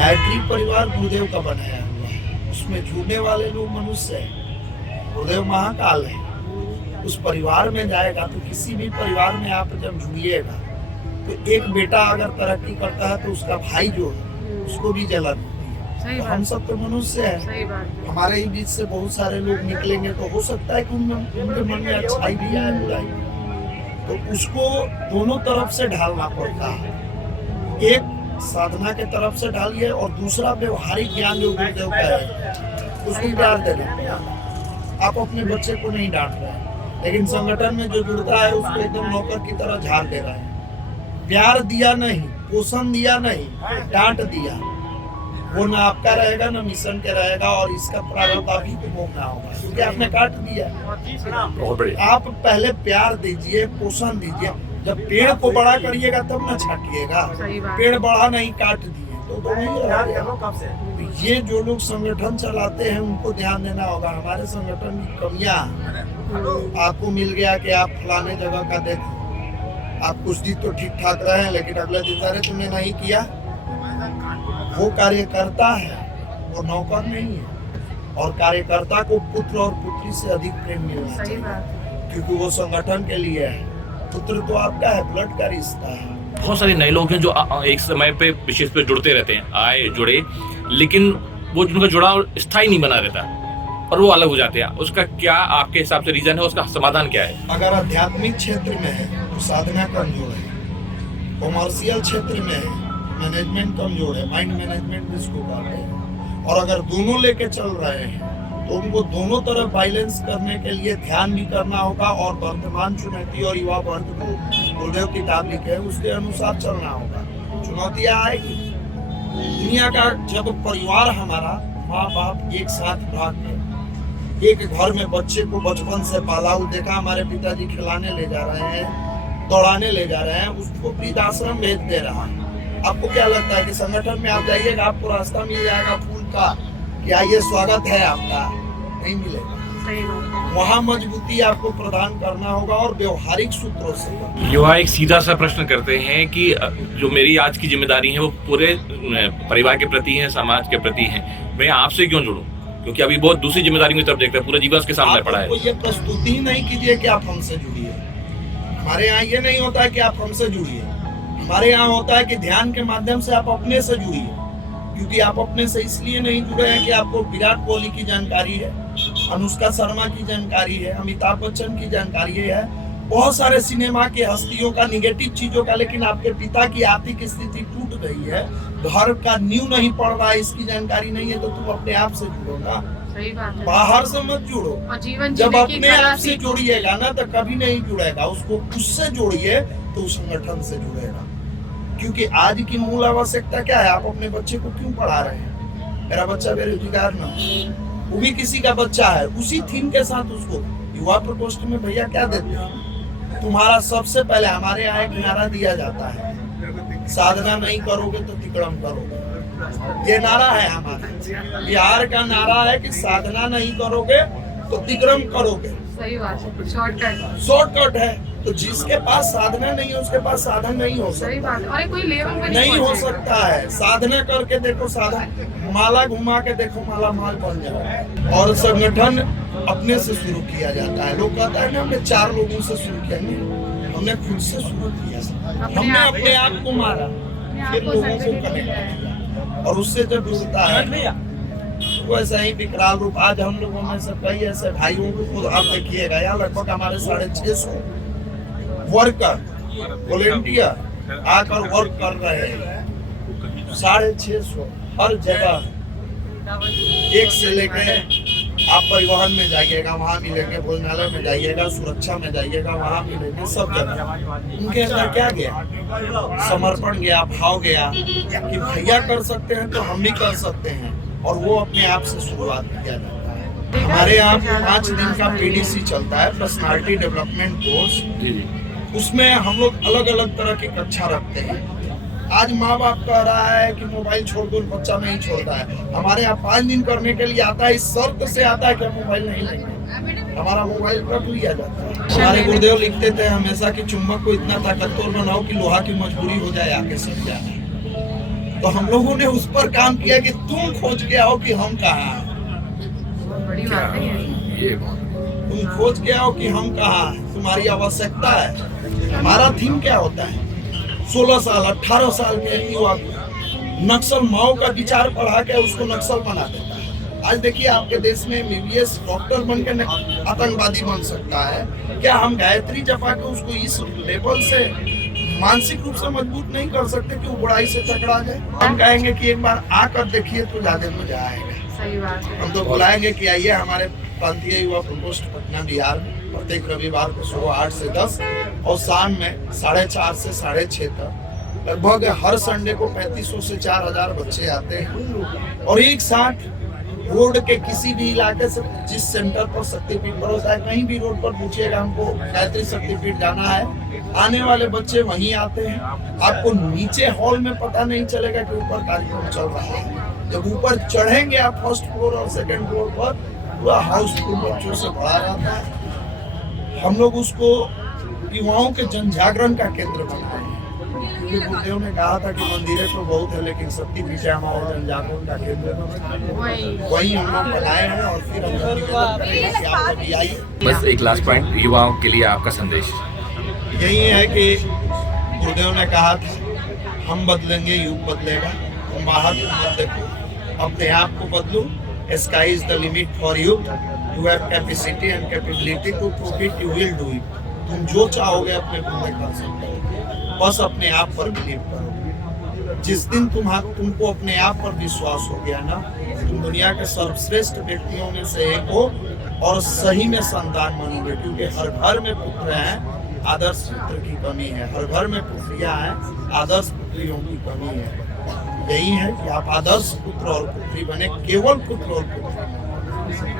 गायत्री परिवार गुरुदेव का बनाया हुआ है, उसमें जुड़ने वाले लोग मनुष्य हैं, गुरुदेव महाकाल है। उस परिवार में जाएगा तो किसी भी परिवार में आप जब जुड़िएगा तो एक बेटा अगर तरक्की करता है तो उसका भाई जो है उसको भी जलन होती है। तो हम सब तो मनुष्य हैं, हमारे ही बीच से बहुत सारे लोग निकलेंगे तो हो सकता है कि उनके मन में अच्छाई भी आए, बुराई भी। तो उसको दोनों तरफ से ढालना पड़ता है, एक साधना के तरफ से ढालिए और दूसरा व्यवहारिक ज्ञान जो गुरुदेव का है उसको प्यार देना पड़ेगा। आप अपने बच्चे को नहीं डांट रहे हैं, लेकिन संगठन में जो जुड़ता है उसको एकदम नौकर की तरह झाड़ दे रहा है। प्यार दिया नहीं, पोषण दिया नहीं, डांट दिया, वो ना आपका रहेगा ना मिशन के रहेगा और इसका प्रारंभ अभी तो भोगना होगा क्योंकि आपने काट दिया। आप पहले प्यार दीजिए, पोषण दीजिए, जब पेड़ को बड़ा करिएगा तब ना छाटिएगा। पेड़ बड़ा नहीं, काट दिए तो ये जो लोग संगठन चलाते हैं उनको ध्यान देना होगा। हमारे संगठन की कमियां, आपको मिल गया कि आप फलाने जगह का देखो, आप कुछ दिन तो ठीक ठाक रहे हैं लेकिन अगले दिन अरे तुमने नहीं किया। वो कार्यकर्ता है, वो नौकर नहीं है। और कार्यकर्ता को पुत्र और पुत्री से अधिक प्रेम मिलना चाहिए क्योंकि वो संगठन के लिए है। पुत्र तो आपका है, ब्लड का रिश्ता है। बहुत सारे नए लोग हैं जो एक समय पे विशेष पे जुड़ते रहते हैं, आए जुड़े, लेकिन वो जिनका जुड़ाव स्थायी नहीं बना रहता और वो अलग हो जाते हैं। उसका क्या आपके हिसाब से रीजन है, उसका समाधान क्या है? अगर आध्यात्मिक क्षेत्र में है तो साधना कमजोर है, कॉमर्शियल क्षेत्र में है मैनेजमेंट कमजोर है, माइंड मैनेजमेंट जिसको कहते हैं। और अगर दोनों लेके चल रहे हैं तो उनको दोनों तरफ बैलेंस करने के लिए ध्यान भी करना होगा और वर्तमान चुनौती और युवा वर्ग को गुरुदेव किताब लिखे उसके अनुसार चलना होगा। चुनौतियां आएगी। दुनिया का जब परिवार हमारा माँ बाप एक साथ रह के एक घर में बच्चे को बचपन से पाला, देखा हमारे पिताजी खिलाने ले जा रहे हैं, दौड़ाने ले जा रहे हैं, उसको वृद्धाश्रम भेज दे रहा है। आपको क्या लगता है कि संगठन में आप जाइएगा आपको रास्ता मिल जाएगा फूल का कि आइए स्वागत है आपका? नहीं मिलेगा। वहाँ मजबूती आपको प्रदान करना होगा और व्यवहारिक सूत्रों से। युवा एक सीधा सा प्रश्न करते हैं कि जो मेरी आज की जिम्मेदारी है वो पूरे परिवार के प्रति है, समाज के प्रति है, मैं आपसे क्यों जुड़ूं? क्योंकि अभी बहुत दूसरी जिम्मेदारी की तरफ देखते हैं, पूरा जीवन उसके सामने पड़ा है। ये प्रस्तुति ही नहीं कीजिए कि आप हमसे जुड़िए। हमारे यहाँ ये नहीं होता है कि आप हमसे जुड़िए, हमारे यहाँ होता है कि ध्यान के माध्यम से आप अपने से जुड़िए। क्योंकि आप अपने से इसलिए नहीं जुड़े हैं कि आपको विराट कोहली की जानकारी है, अनुष्का शर्मा की जानकारी है, अमिताभ बच्चन की जानकारी है, बहुत सारे सिनेमा के हस्तियों का, निगेटिव चीजों का, लेकिन आपके पिता की आर्थिक स्थिति टूट गई है, घर का नींव नहीं पड़ रहा है, इसकी जानकारी नहीं है, तो तुम अपने आप से जुड़ो ना। सही बात है। बाहर से मत जुड़ो। जब अपने आप से जुड़िएगा ना तो कभी नहीं जुड़ेगा। उसको उससे जोड़िए तो उस संगठन से जुड़ेगा। क्योंकि आज की मूल आवश्यकता क्या है? आप अपने बच्चे को क्यों पढ़ा रहे हैं? मेरा बच्चा बेरोजगार ना, वो भी किसी का बच्चा है, उसी थीम के साथ उसको युवा प्रकोष्ठ में भैया क्या देते हैं? तुम्हारा सबसे पहले हमारे यहाँ एक नारा दिया जाता है, साधना नहीं करोगे तो तिकड़म करोगे। ये नारा है हमारा बिहार का नारा है कि साधना नहीं करोगे तो तिकड़म करोगे। सही बात है, शॉर्टकट है। तो जिसके पास साधना नहीं है उसके पास साधन नहीं हो सकता। सही बात है। और कोई लेवल पे नहीं हो सकता है। साधना करके देखो, साधन माला घुमा के देखो, माला माल बन जाए। और संगठन अपने से शुरू किया जाता है। लोग कहता है ना हमने 4 लोगों से शुरू किया, नहीं, हमने खुद से शुरू किया। हमने अपने आप को मारा, फिर लोगों को कनेक्ट किया और उससे जब जुड़ता है वैसे ही विकराल रूप। आज हम लोगों में से कई ऐसे भाइयों को आप देखिएगा, यहाँ लगभग हमारे 650 वर्कर वॉलेंटियर आकर वर्क कर रहे हैं। 650 हर जगह, एक से लेकर आप परिवहन में जाइएगा वहाँ मिलेंगे, भोजनालय में जाइएगा, सुरक्षा में जाइएगा वहाँ मिलेंगे, सब जगह। उनके अंदर क्या गया? समर्पण गया, भाव गया कि भैया कर सकते हैं तो हम भी कर सकते हैं। और वो अपने आप से शुरुआत किया जाता है। हमारे यहाँ 5 दिन का PDC चलता है, पर्सनालिटी डेवलपमेंट कोर्स। उसमें हम लोग अलग अलग तरह की कक्षा रखते हैं। आज माँ बाप कह रहा है कि मोबाइल छोड़ दो, बच्चा नहीं छोड़ता है। हमारे यहाँ 5 दिन करने के लिए आता है, इस शर्त से आता है कि मोबाइल नहीं लेंगे, हमारा मोबाइल रख लिया जाता है। हमारे गुरुदेव लिखते थे हमेशा कि चुंबक को इतना ताकतवर बनाओ कि लोहा की मजबूरी हो जाए आके सट जाए। तो हम लोगों ने उस पर काम किया कि तुम खोज के आओ कि हम कहाँ हैं, बहुत बड़ी बात है ये। ये बहुत तुम खोज के आओ कि हम कहाँ हैं, तुम्हारी आवश्यकता है। हमारा थीम क्या होता है, 16 साल 18 साल के युवा को नक्सल माओ का विचार पढ़ा के उसको नक्सल बना देता है। आज देखिए आपके देश में MBBS डॉक्टर बन के आतंकवादी बन सकता है, क्या हम गायत्री जपा के उसको इस लेवल से मानसिक रूप से मजबूत नहीं कर सकते कि वो बुराई से टकरा जाए? हम कहेंगे कि एक बार आकर देखिए तो ज्यादा मजा आएगा। सही बात है। हम तो बुलाएंगे कि आइए हमारे प्रांतीय युवा प्रकोष्ठ पटना बिहार में प्रत्येक रविवार को सुबह 8 से 10 और शाम में 4:30 से 6:30 तक लगभग हर संडे को 3500 से 4000 बच्चे आते हैं और एक साथ रोड के किसी भी इलाके से जिस सेंटर पर शक्तिपीठ पर होता है, कहीं भी रोड पर पूछिएगा हमको गायत्री शक्तिपीठ जाना है, आने वाले बच्चे वहीं आते हैं। आपको नीचे हॉल में पता नहीं चलेगा कि ऊपर कार्यक्रम चल रहा है। जब ऊपर चढ़ेंगे आप फर्स्ट फ्लोर और सेकंड फ्लोर पर, पूरा हाउसफुल बच्चों से भरा रहता है। हम लोग उसको युवाओं के जन जागरण का केंद्र बनाए हैं। गुरुदेव ने कहा था कि मंदिरें तो बहुत है लेकिन शक्तिपीठ हमारा जन जागरण का केंद्र वही हम लोग बनाए हैं। और फिर हम लोग निवेदन करेंगे कि आप कभी आइए। बस एक लास्ट पॉइंट, युवाओं के लिए आपका संदेश। यही है कि गुरुदेव ने कहा था हम बदलेंगे युग बदलेगा। तुम बाहर मत देखो, अपने आप को बदलो। Sky is the limit for you. You have capacity and capability to prove it, you will do it. तुम जो चाहोगे अपने को कर सकते हो, बस अपने आप पर बिलीव करो। जिस दिन तुमको अपने आप पर विश्वास हो गया ना, तुम दुनिया के सर्वश्रेष्ठ व्यक्तियों में से एक हो और सही में संतान बनोगे। क्योंकि हर घर में पुत्र हैं, आदर्श पुत्र की कमी है। हर घर में पुत्रियां हैं, आदर्श पुत्रियों की कमी है। यही है कि आप आदर्श पुत्र और पुत्री बने, केवल पुत्र और पुत्री।